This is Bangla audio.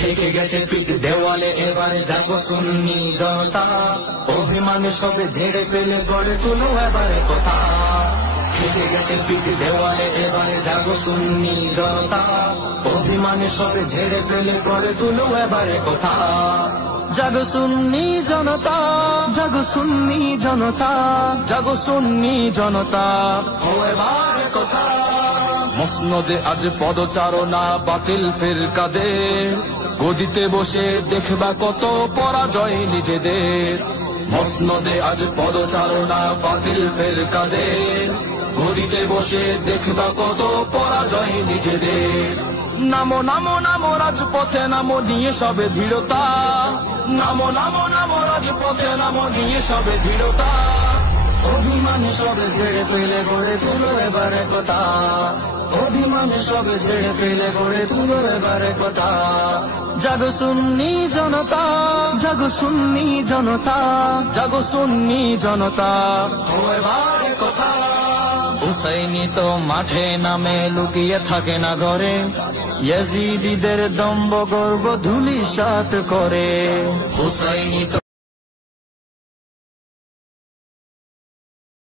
থেকে গেছে পিঠ দেওয়ালে, এবারে যাবো সুন্নি জনতা। অভিমানে সবে ঝেড়ে ফেলে গড়ে তুলো এবারে কথা। থেকে গেছে পিঠ দেওয়ালে, এবারে যাবো সুন্নি জনতা। অভিমানে সবে ঝেড়ে ফেলে গড়ে তুলো এবারে কথা। জাগো সুন্নি জনতা, জাগো সুন্নি জনতা, জাগো সুন্নি জনতা, ও এবারে কথা। মসনদে আজ পদচারণা বাতিল ফিরকাদের, গদিতে বসে দেখবা কত পরাজয় নিজেদের। মসনদে আজ পদচারণা বাতিল ফিরকাদের, গদিতে বসে দেখবা কত পরাজয় নিজেদের। নামো নামো নামো রাজপথে, নামো নিয়ে সবে দৃঢ়তা। নামো নামো নামো রাজপথে, নামো নিয়ে সবে দৃঢ়তা। অভিমানে সবে ঝেড়ে ফেলে গড়ে তুলো এবারে কথা। অভিমানে সবে ঝেড়ে ফেলে গড়ে তুলো এবারে কথা। জাগো সুন্নি জনতা, জাগো সুন্নি জনতা, জাগো সুন্নি জনতা, ও এবারে কথা। হুসাইনি তো মাঠে নামে, লুকিয়ে থাকে না ঘরে। ইয়াজিদিদের দম্ভ গর্ব ধূলিসাৎ করে। হুসাইনি তো